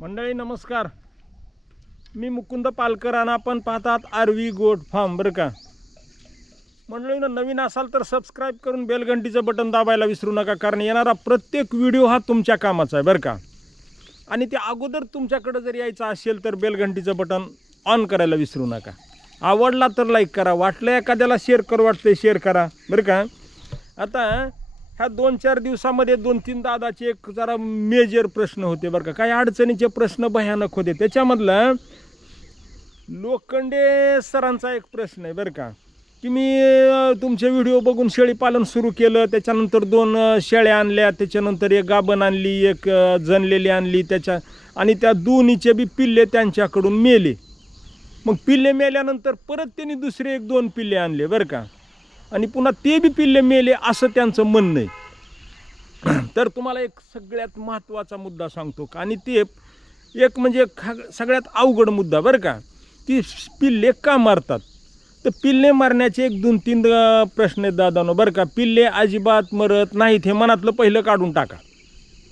मंडळी नमस्कार, मी मुकुंद पालकर आणि आपण पाहतात आरवी गोट फार्म. बरं का मंडळीनं, नवीन असाल तर सबस्क्राईब करून बेल घंटीचं बटन दाबायला विसरू नका, कारण येणारा प्रत्येक व्हिडिओ हा तुमच्या कामाचा आहे. बरं का, आणि त्या अगोदर तुमच्याकडे जर यायचं असेल तर बेल घंटीचं बटन ऑन करायला विसरू नका. आवडला तर लाईक करा, वाटलं एखाद्याला शेअर करू वाटते शेअर करा. बरं का, आता ह्या 2-4 दिवसामध्ये 2-3 दादाचे एक जरा मेजर प्रश्न होते. बरं का, काही अडचणीचे प्रश्न भयानक होते. त्याच्यामधलं लोखंडे सरांचा एक प्रश्न आहे. बरं का, की मी तुमचे व्हिडिओ बघून शेळीपालन सुरू केलं, त्याच्यानंतर 2 शेळ्या आणल्या, त्याच्यानंतर एक गाभण आणली, एक जनलेली आणली, आणि त्या दोन्हीचे बी पिल्ले त्यांच्याकडून मेले. मग पिल्ले मेल्यानंतर परत त्यांनी दुसरे 1-2 पिल्ले आणले. बरं का, आणि पुन्हा ते बी पिल्ले मेले असं त्यांचं म्हणणं आहे. तर तुम्हाला एक सगळ्यात महत्त्वाचा मुद्दा सांगतो, आणि ते एक म्हणजे सगळ्यात अवघड मुद्दा. बरं का, की पिल्ले का मारतात. तर पिल्ले मारण्याचे 1-2-3 प्रश्न आहेत दादानो. बरं का, पिल्ले अजिबात मरत नाहीत, हे मनातलं पहिलं काढून टाका.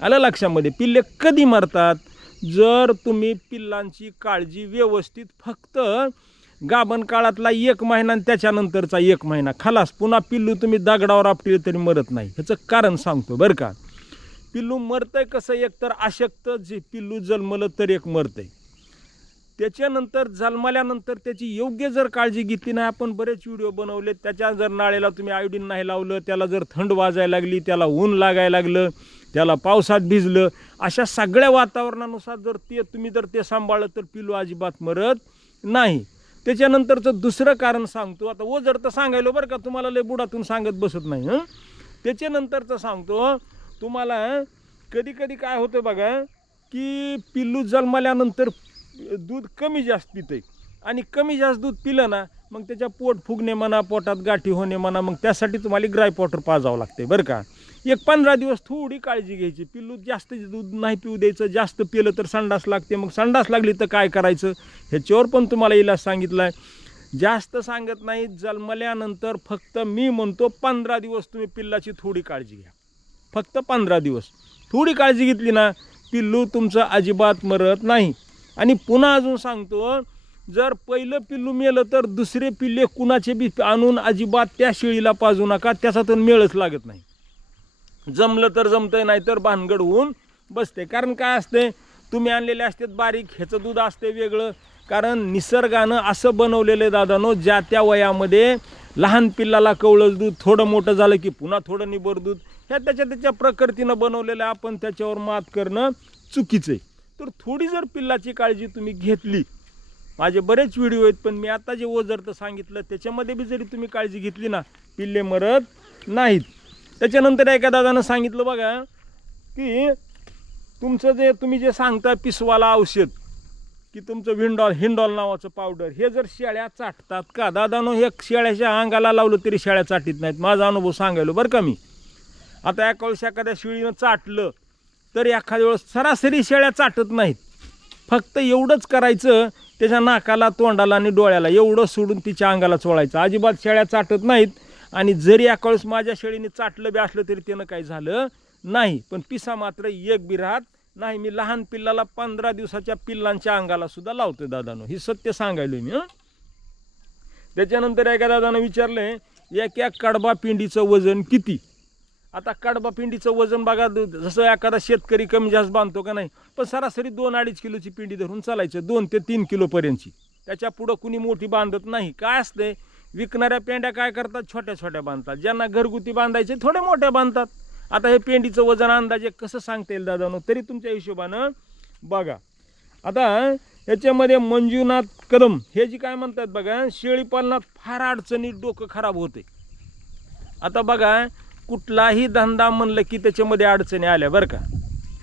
आलं लक्षामध्ये. पिल्ले कधी मारतात, जर तुम्ही पिल्लांची काळजी व्यवस्थित, फक्त गाभण काळातला 1 महिना आणि त्याच्यानंतरचा 1 महिना खलास, पुन्हा पिल्लू तुम्ही दगडावर आपटिले तरी मरत नाही. ह्याचं कारण सांगतो. बरं का, पिल्लू मरतंय कसं, एक तर अशक्त जे पिल्लू जन्मलं तर एक मरतंय. त्याच्यानंतर जन्मल्यानंतर त्याची योग्य जर काळजी घेतली नाही, आपण बरेच व्हिडिओ बनवले, त्याच्या जर नाळेला तुम्ही आयोडीन नाही लावलं, त्याला जर थंड वाजायला लागली, त्याला ऊन लागायला लागलं, त्याला पावसात भिजलं, अशा सगळ्या वातावरणानुसार जर तुम्ही ते सांभाळलं तर पिल्लू अजिबात मरत नाही. त्याच्यानंतरचं दुसरं कारण सांगतो. आता जर तर सांगायलो बरं का, तुम्हाला लय बुडातून सांगत बसत नाही. त्याच्यानंतरचं सांगतो तुम्हाला. कधी कधी काय होतं बघा, की पिल्लू जन्मल्यानंतर दूध कमी जास्त पिते, आणि कमी जास्त दूध पिलं ना, मग त्याच्या पोट फुगणे म्हणा, पोटात गाठी होणे म्हणा, मग त्यासाठी तुम्हाला ग्राय वॉटर पाजावं लागते. बरं का, 15 दिवस थोडी काळजी घ्यायची. पिल्लू जास्त दूध नाही पिऊ द्यायचं, जास्त पिलं तर संडास लागते, मग संडास लागली तर काय करायचं, ह्याच्यावर पण तुम्हाला इलाज सांगितला आहे. जास्त सांगत नाही. जन्मल्यानंतर फक्त मी म्हणतो 15 दिवस तुम्ही पिल्लाची थोडी काळजी घ्या. फक्त 15 दिवस थोडी काळजी घेतली ना, पिल्लू तुमचं अजिबात मरत नाही. आणि पुन्हा अजून सांगतो, जर पहिलं पिल्लू मेलं तर दुसरे पिल्ले कुणाचे बी आणून अजिबात त्या शेळीला पाजू नका, त्याचा तर मेळच लागत नाही. जमलं तर जमतंय, नाही तर भानगड होऊन बसते. कारण काय असते, तुम्ही आणलेले असतात बारीक, ह्याचं दूध असते वेगळं. कारण निसर्गानं असं बनवलेलं आहे दादानो, ज्या त्या वयामध्ये लहान पिल्लाला कवळच दूध, थोडं मोठं झालं की पुन्हा थोडं निबर दूध, ह्या त्याच्या प्रकृतीनं बनवलेलं आहे. आपण त्याच्यावर मात करणं चुकीचं आहे. तर थोडी जर पिल्लाची काळजी तुम्ही घेतली, माझे बरेच व्हिडिओ आहेत, पण मी आता जे ओझरतं सांगितलं त्याच्यामध्ये बी जरी तुम्ही काळजी घेतली ना, पिल्ले मरत नाहीत. त्याच्यानंतर एका दादानं सांगितलं बघा, की तुमचं जे तुम्ही जे सांगता पिसवाला औषध, की तुमचं हिंडॉल नावाचं पावडर, हे जर शेळ्या चाटतात का दादानो, हे शेळ्याच्या अंगाला लावलं तरी शेळ्या चाटीत नाहीत. माझा अनुभव सांगायलो बरं का मी. आता एखाद्या शेळीनं चाटलं तर एखाद्या वेळेस सरासरी शेळ्या चाटत नाहीत. फक्त एवढंच करायचं, त्याच्या नाकाला, तोंडाला आणि डोळ्याला एवढं सोडून तिच्या अंगाला चोळायचं. अजिबात शेळ्या चाटत नाहीत. आणि जरी एकावेळेस माझ्या शेळीने चाटलं बी असलं तरी त्यानं काही झालं नाही, पण पिसा मात्र एक बी राहत नाही. मी लहान पिल्लाला 15 दिवसाच्या पिल्लांच्या अंगाला सुद्धा लावतोय दादानो, ही सत्य सांगायलोय मी. त्याच्यानंतर एका दादानं विचारलंय, एक कडबा पिंडीचं वजन किती. आता कडबा पिंडीचं वजन बघा, जसं एखादा शेतकरी कमी जास्त बांधतो का नाही, पण सरासरी 2-2.5 किलोची पिंडी धरून चालायचं, 2 ते 3 किलोपर्यंतची. त्याच्या पुढं कुणी मोठी बांधत नाही. काय असते, विकणाऱ्या पेंड्या काय करतात, छोट्या छोट्या बांधतात. ज्यांना घरगुती बांधायचे थोड्या मोठ्या बांधतात. आता हे पेंडीचं वजन अंदाजे कसं सांगता येईल दादानो, तरी तुमच्या हिशोबानं बघा. आता ह्याच्यामध्ये मंजुनाथ कदम हे जी काय म्हणतात बघा, शेळीपालनात फार अडचणी, डोकं खराब होते. आता बघा, कुठलाही धंदा म्हणलं की त्याच्यामध्ये अडचणी आल्या. बरं का,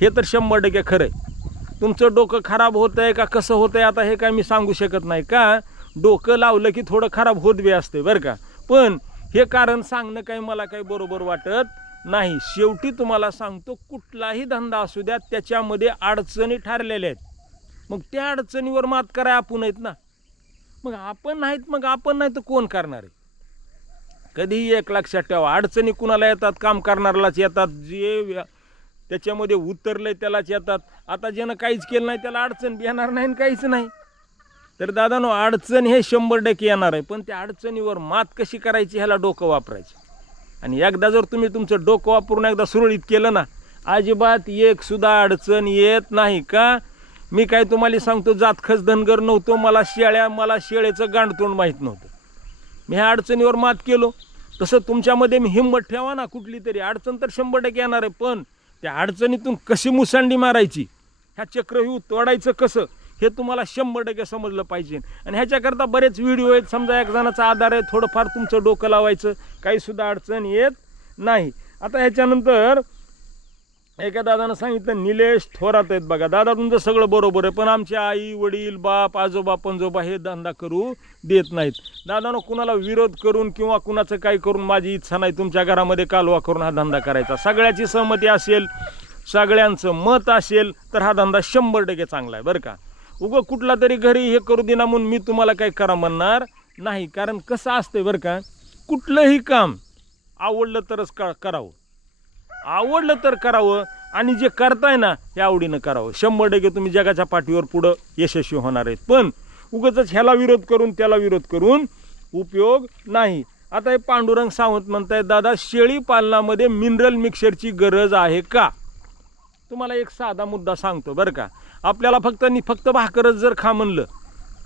हे तर 100% खरं आहे. तुमचं डोकं खराब होतं आहे का कसं होतं आहे, आता हे काय मी सांगू शकत नाही. का डोकं लावलं की थोडं खराब होत बी असते. बरं का, पण हे कारण सांगणं काही मला काही बरोबर वाटत नाही. शेवटी तुम्हाला सांगतो, कुठलाही धंदा असू द्या, त्याच्यामध्ये अडचणी ठरलेल्या आहेत. मग त्या अडचणीवर मात कराय आपण आहेत ना. मग आपण नाही तर कोण करणार आहे. कधीही एक लक्षात ठेवा, अडचणी कुणाला येतात, काम करणाऱ्यालाच येतात. जे त्याच्यामध्ये उतरले त्यालाच येतात. आता ज्यानं काहीच केलं नाही त्याला अडचण येणार नाही आणि काहीच नाही. तर दादानो, अडचण हे 100% येणार आहे, पण त्या अडचणीवर मात कशी करायची ह्याला डोकं वापरायचं. आणि एकदा जर तुम्ही तुमचं डोकं वापरून एकदा सुरळीत केलं ना, अजिबात एक सुद्धा अडचण येत नाही. का? मी काय तुम्हाला सांगतो, जातखच धनगर नव्हतो, मला शेळेचं गांडतोंड माहीत नव्हतं. मी ह्या अडचणीवर मात केलो. तसं तुमच्यामध्ये मी हिंमत ठेवा ना, कुठली तरी अडचण तर 100% येणार आहे, पण त्या अडचणीतून कशी मुसांडी मारायची, ह्या चक्रव्यूह तोडायचं कसं, हे तुम्हाला 100% समजलं पाहिजे. आणि ह्याच्याकरता बरेच व्हिडिओ आहेत. समजा एक जणाचा आधार आहे, थोडंफार तुमचं डोकं लावायचं, काहीसुद्धा अडचण येत नाही. आता ह्याच्यानंतर एका दादानं सांगितलं, निलेश थोरात आहेत बघा. दादा तुमचं सगळं बरोबर आहे, पण आमचे आई वडील बाप आजोबा पणजोबा हे धंदा करू देत नाहीत. दादानं कुणाला विरोध करून किंवा कुणाचं काही करून माझी इच्छा नाही तुमच्या घरामध्ये कालवा करून हा धंदा करायचा. सगळ्याची सहमती असेल, सगळ्यांचं मत असेल तर हा धंदा 100% चांगला आहे बरं का. उगं कुठला तरी घरी हे करू देना म्हणून मी तुम्हाला काही करा म्हणणार नाही. कारण कसं असतंय बरं का, कुठलंही काम आवडलं तरच करावं, आवडलं तर करावं, आणि जे करताय ना हे आवडीनं करावं. 100% तुम्ही जगाच्या पाठीवर पुढं यशस्वी होणार आहेत. पण उगाचच ह्याला विरोध करून त्याला विरोध करून उपयोग नाही. आता हे पांडुरंग सावंत म्हणताय, दादा शेळी पालनामध्ये मिनरल मिक्सरची गरज आहे का? तुम्हाला एक साधा मुद्दा सांगतो बरं का. आपल्याला फक्त भाकरच जर खा म्हणलं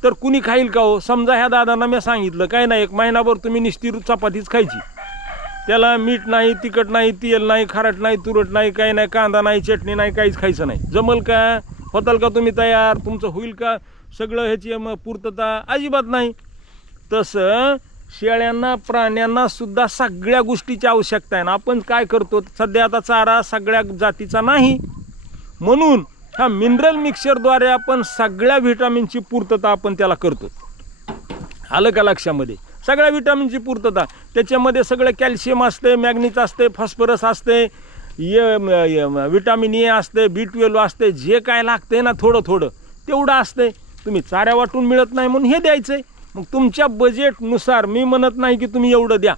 तर कुणी खाईल का हो? समजा ह्या दादांना मी सांगितलं काय नाही, एक महिनाभर तुम्ही निस्ती चपातीच खायची, त्याला मीठ नाही, तिखट नाही, तेल नाही, खारट नाही, तुरट नाही, काही नाही, कांदा नाही, चटणी नाही, काहीच खायचं नाही. जमल का? होताल का तुम्ही तयार? तुमचं होईल का सगळं ह्याची पूर्तता? अजिबात नाही. तसं शेळ्यांना प्राण्यांना सुद्धा सगळ्या गोष्टीची आवश्यकता आहे ना. आपण काय करतो सध्या, आता चारा सगळ्या जातीचा नाही, म्हणून हा मिनरल मिक्सरद्वारे आपण सगळ्या व्हिटॅमिनची पूर्तता आपण त्याला करतो. आलं का लक्षामध्ये? सगळ्या व्हिटॅमिनची पूर्तता त्याच्यामध्ये सगळं कॅल्शियम असते, मॅग्नीज असते, फॉस्फरस असते, विटॅमिन ए असते, B12 असते, जे काय लागते ना थोडं थोडं तेवढं असते. तुम्ही चाऱ्या वाटून मिळत नाही म्हणून हे द्यायचं आहे. मग तुमच्या बजेटनुसार, मी म्हणत नाही की तुम्ही एवढं द्या,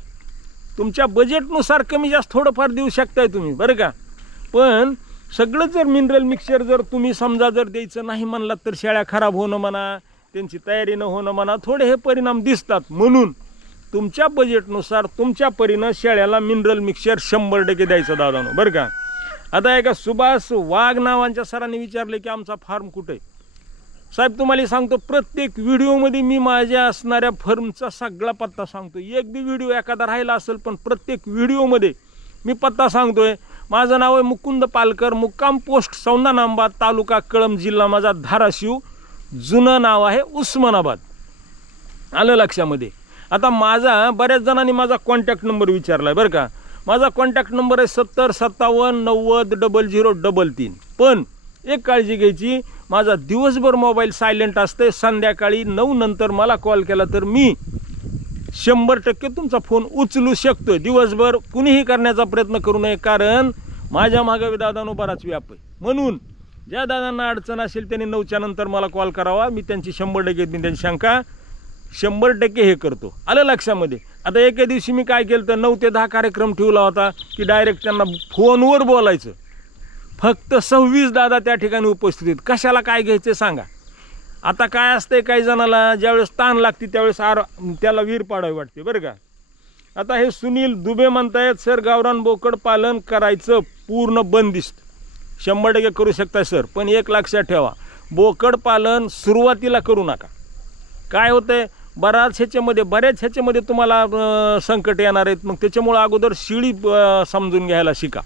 तुमच्या बजेटनुसार कमी जास्त थोडंफार देऊ शकताय तुम्ही बरं का. पण सगळं जर मिनरल मिक्सर जर तुम्ही समजा जर द्यायचं नाही म्हणलात तर शेळ्या खराब होणं म्हणा, त्यांची तयारी न होणं म्हणा, थोडे हे परिणाम दिसतात. म्हणून तुमच्या बजेटनुसार तुमच्या परीनं शेळ्याला मिनरल मिक्सर 100% द्यायचं दादानो बरं का. आता एका सुभाष वाघ नावांच्या सरांनी विचारले की आमचा फार्म कुठे आहे. साहेब तुम्हाला सांगतो, प्रत्येक व्हिडिओमध्ये मी माझ्या असणाऱ्या फर्मचा सगळा पत्ता सांगतो. एक बी व्हिडिओ एखादा राहिला असेल पण प्रत्येक व्हिडिओमध्ये मी पत्ता सांगतोय. माझं नाव आहे मुकुंद पालकर, मुक्काम पोस्ट सौंदानांबा, तालुका कळंब, जिल्हा माझा धाराशिव, जुनं नाव आहे उस्मानाबाद. आलं लक्षामध्ये? आता माझा बऱ्याच जणांनी माझा कॉन्टॅक्ट नंबर विचारला आहे बरं का. माझा कॉन्टॅक्ट नंबर आहे 7057900033. पण एक काळजी घ्यायची, माझा दिवसभर मोबाईल सायलेंट असते. संध्याकाळी 9 नंतर मला कॉल केला तर मी 100% तुमचा फोन उचलू शकतो. दिवसभर कुणीही करण्याचा प्रयत्न करू नये, कारण माझ्या मागे दादानो बराच व्याप आहे. म्हणून ज्या दादांना अडचण असेल त्यांनी 9च्या नंतर मला कॉल करावा. मी त्यांची 100% मी त्यांची शंका 100% हे करतो. आलं लक्षामध्ये? आता एके दिवशी मी काय केलं तर 9 ते 10 कार्यक्रम ठेवला होता की डायरेक्ट त्यांना फोनवर बोलायचं. फक्त 26 दादा त्या ठिकाणी उपस्थित आहेत. कशाला काय घ्यायचं सांगा. आता काय असतंय, काही जणाला ज्यावेळेस ताण लागते त्यावेळेस त्याला वीर पाडावी वाटते बरं का. आता हे सुनील दुबे म्हणतायत, सर गावरान बोकड पालन करायचं पूर्ण बंदिस्त. 100% करू शकता सर, पण एक लक्षात ठेवा, बोकड पालन सुरुवातीला करू नका. काय होतंय, बऱ्याच ह्याच्यामध्ये तुम्हाला संकट येणार आहेत. मग त्याच्यामुळं अगोदर शेळी समजून घ्यायला शिका.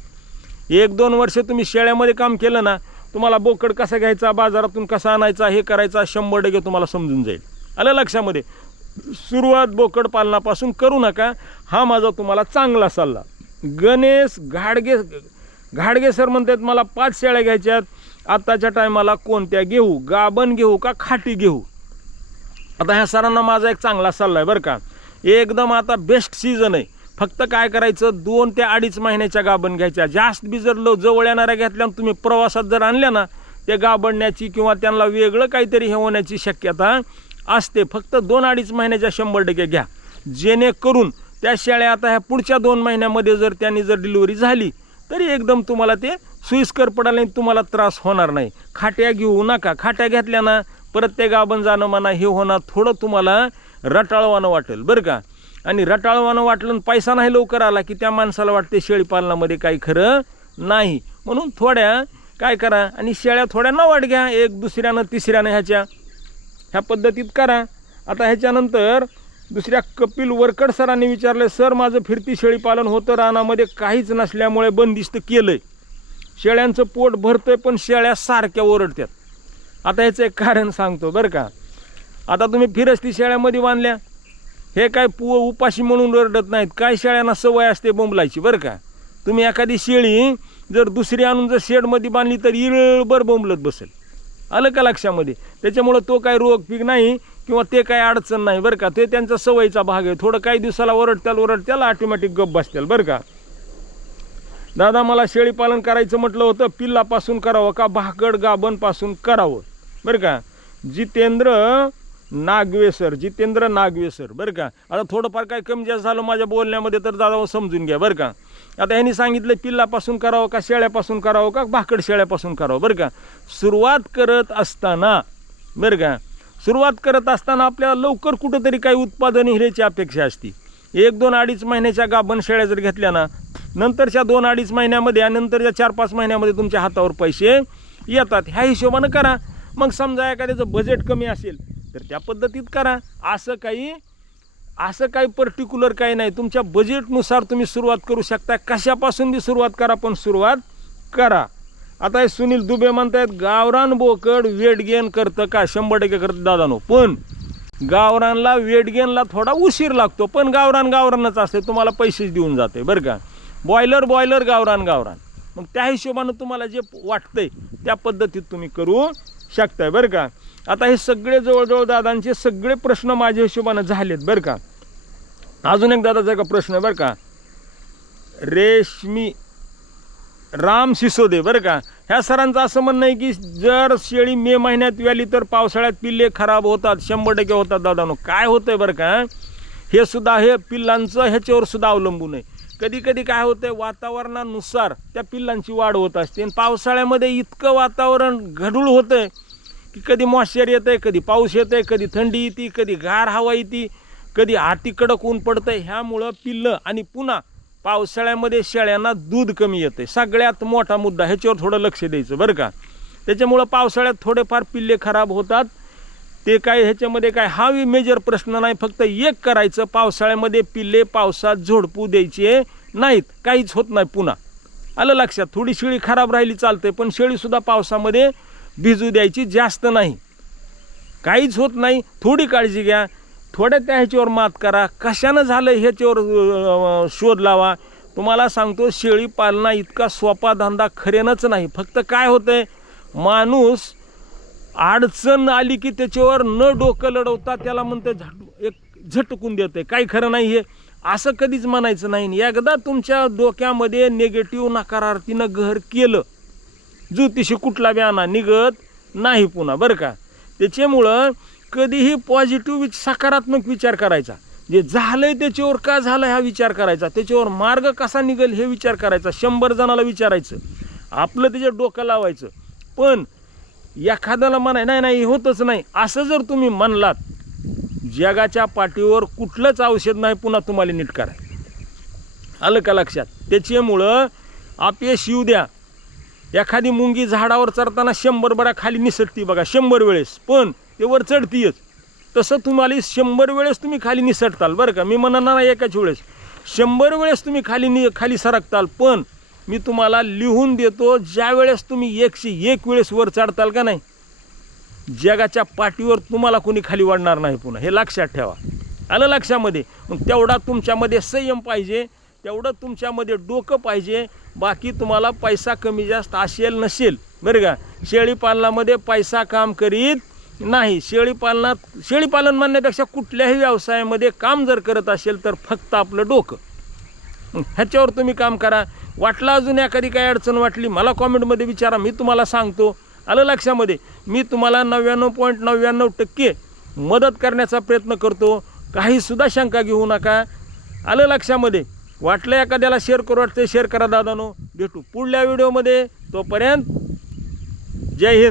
1-2 वर्ष तुम्ही शेळ्यामध्ये काम केलं ना, तुम्हाला बोकड कसा घ्यायचा, बाजारातून कसा आणायचा, हे करायचा 100% तुम्हाला समजून जाईल. आलं लक्षामध्ये? सुरुवात बोकड पालनापासून करू नका, हा माझा तुम्हाला चांगला सल्ला. गणेश घाडगे सर म्हणतात मला 5 शेळ्या घ्यायच्यात, आत्ताच्या टायमाला कोणत्या घेऊ, गाभण घेऊ का खाटी घेऊ? आता ह्या सरांना माझा एक चांगला सल्ला आहे बरं का. एकदम आता बेस्ट सीझन आहे. फक्त काय करायचं, 2 ते 2.5 महिन्याच्या गाभण घ्यायच्या. जास्त बी जर जवळ येणाऱ्या घेतल्या तुम्ही प्रवासात जर आणल्या ना, त्या गाभणण्याची किंवा त्यांना वेगळं काहीतरी हे होण्याची शक्यता असते. फक्त 2-2.5 महिन्याच्या 100% घ्या, जेणेकरून त्या शेळ्या आता ह्या पुढच्या 2 महिन्यामध्ये जर त्यांनी जर डिलिव्हरी झाली तरी एकदम तुम्हाला ते सोयीस्कर पडायला तुम्हाला त्रास होणार नाही. खाट्या घेऊ नका. खाट्या घेतल्या ना परत ते गाभण जाणं म्हणा हे होणार, थोडं तुम्हाला रटाळवानं वाटेल बरं का. आणि रटाळवानं वाटलं आणि पैसा नाही लवकर आला की त्या माणसाला वाटते शेळीपालनामध्ये काही खरं नाही. म्हणून थोड्या काय करा आणि शेळ्या थोड्या न वाट घ्या, एक दुसऱ्यानं तिसऱ्यानं ह्या पद्धतीत करा. आता ह्याच्यानंतर दुसऱ्या कपिल वरकड सरांनी विचारलं, सर माझं फिरती शेळीपालन होतं, रानामध्ये काहीच नसल्यामुळे बंदिस्त केलंय, शेळ्यांचं पोट भरतंय पण शेळ्या सारख्या ओरडतात. आता ह्याचं एक कारण सांगतो बरं का. आता तुम्ही फिरस्ती शेळ्यामध्ये बांधल्या, हे काय उपाशी म्हणून ओरडत नाहीत, काय शेळ्यांना सवय असते बोंबलायची बरं का. तुम्ही एखादी शेळी जर दुसरी आणून जर शेडमध्ये बांधली तर इळभर बोंबलत बसेल, आलं का लक्षामध्ये. त्याच्यामुळं तो काय रोग पीक नाही किंवा ते काय अडचण नाही बरं का. ते त्यांचा सवयीचा भाग आहे. थोडं काही दिवसाला ओरडत्याल ऑटोमॅटिक गप बसतील बरं का. दादा मला शेळीपालन करायचं म्हटलं होतं, पिल्लापासून करावं का भाकड गाभणपासून करावं बरं का. जितेंद्र नागवेसर बरं का. आता थोडंफार काय कमी जास्त झालं माझ्या बोलण्यामध्ये तर दादा समजून घ्या बरं का. आता ह्यांनी सांगितलं पिल्लापासून करावं का शेळ्यापासून करावं का भाकड शेळ्यापासून करावं बरं का. सुरुवात करत असताना आपल्याला लवकर कुठंतरी काही उत्पादन घेण्याची अपेक्षा असते. 1-2-2.5 महिन्याच्या गाभण शेळ्या जर घेतल्या ना, नंतरच्या 2-2.5 महिन्यामध्ये आणि नंतरच्या 4-5 महिन्यामध्ये तुमच्या हातावर पैसे येतात. ह्या हिशोबानं करा. मग समजा एखाद्याचं बजेट कमी असेल तर त्या पद्धतीत करा. असं काही पर्टिक्युलर काही नाही, तुमच्या बजेटनुसार तुम्ही सुरुवात करू शकता. कशापासून बी सुरुवात करा पण सुरुवात करा. आता हे सुनील दुबे म्हणतायत गावरान बोकड वेट गेन करतं का? 100% करतं दादानो, पण गावरानला वेट गेनला थोडा उशीर लागतो, पण गावरानच असते, तुम्हाला पैसेच देऊन जाते बरं का. बॉयलर गावरान. मग त्या हिशोबानं तुम्हाला जे वाटतंय त्या पद्धतीत तुम्ही करू शकताय बरं का. आता हे सगळे जवळजवळ दादांचे सगळे प्रश्न माझ्या हिशोबानं झालेत बरं का. अजून एक दादाचा का प्रश्न आहे बरं का. रेशमी राम सिसोदे बरं का. ह्या सरांचं असं म्हणणं आहे की जर शेळी मे महिन्यात व्याली तर पावसाळ्यात पिल्ले खराब होतात, 100% होतात दादानो. काय होतंय बरं का, हे सुद्धा हे पिल्लांचं ह्याच्यावर सुद्धा अवलंबून आहे. कधी काय होतंय वातावरणानुसार त्या पिल्लांची वाढ होत असते. आणि पावसाळ्यामध्ये इतकं वातावरण गढूळ होतंय की कधी मॉइश्चर येतंय, कधी पाऊस येतंय, कधी थंडी येते, कधी गार हवा येते, कधी आती कडक ऊन पडतंय. ह्यामुळं पिल्लं आणि पुन्हा पावसाळ्यामध्ये शेळ्यांना दूध कमी येते. सगळ्यात मोठा मुद्दा, ह्याच्यावर थोडं लक्ष द्यायचं बरं का. त्याच्यामुळं पावसाळ्यात थोडेफार पिल्ले खराब होतात. ते काय ह्याच्यामध्ये काय हा मेजर प्रश्न नाही. फक्त एक करायचं, पावसाळ्यामध्ये पिल्ले पावसात झोडपू द्यायचे नाहीत, काहीच होत नाही. पुन्हा आलं लक्षात. थोडी शेळी खराब राहिली चालते, पण शेळीसुद्धा पावसामध्ये भिजू द्यायची जास्त नाही, काहीच होत नाही. थोडी काळजी घ्या, थोड्या त्या ह्याच्यावर मात करा. कशानं झालं ह्याच्यावर शोध लावा. तुम्हाला सांगतो शेळी पालना इतका सोपा धंदा खरेनच नाही. फक्त काय होतंय, माणूस अडचण आली की त्याच्यावर न डोकं लढवता त्याला म्हणते झटकून देते, काही खरं नाही. हे असं कधीच म्हणायचं नाही. एकदा तुमच्या डोक्यामध्ये निगेटिव्ह नकारार्थीनं घर केलं, ज्योतिषी कुठला बी आणा निघत नाही पुन्हा बरं का. त्याच्यामुळं कधीही पॉझिटिव्ह सकारात्मक विचार करायचा. जे झालंय त्याच्यावर का झालं हा विचार करायचा, त्याच्यावर मार्ग कसा निघेल हे विचार करायचा. 100 जणाला विचारायचं, आपलं त्याच्यात डोकं लावायचं. पण एखाद्याला म्हणाय नाही होतच नाही असं जर तुम्ही म्हणलात, जगाच्या पाठीवर कुठलंच औषध नाही पुन्हा तुम्हाला नीट कराय. आलं का लक्षात. त्याच्यामुळं अपयश येऊ द्या. एखादी मुंगी झाडावर चढताना 100 बरा खाली निसटती बघा, 100 वेळेस, पण ते वर चढतीयच. तसं तुम्हाला 100 वेळेस तुम्ही खाली निसटताल बरं का. मी म्हणणार नाही एकाच वेळेस, 100 वेळेस तुम्ही खाली सरकताल. पण मी तुम्हाला लिहून देतो, ज्या वेळेस तुम्ही 101 वेळेस वर चढताल का नाही, जगाच्या पाठीवर तुम्हाला कोणी खाली वाढणार नाही पुन्हा, हे लक्षात ठेवा. आलं लक्षामध्ये. मग तेवढा तुमच्यामध्ये संयम पाहिजे, तेवढं तुमच्यामध्ये डोकं पाहिजे. बाकी तुम्हाला पैसा कमी जास्त असेल नसेल बरं का. शेळीपालनामध्ये पैसा काम करीत नाही. शेळीपालन म्हणण्यापेक्षा कुठल्याही व्यवसायामध्ये काम जर करत असेल तर फक्त आपलं डोकं, ह्याच्यावर तुम्ही काम करा. वाटलं अजून एखादी काही अडचण वाटली मला कॉमेंटमध्ये विचारा, मी तुम्हाला सांगतो. आलं लक्षामध्ये. मी तुम्हाला 99.99% मदत करण्याचा प्रयत्न करतो. काहीसुद्धा शंका घेऊ नका. आलं लक्षामध्ये. वाटलं एखाद्याला शेअर करू वाटतं शेअर करा दादानो. भेटू पुढल्या व्हिडिओमध्ये. तोपर्यंत जय हिंद.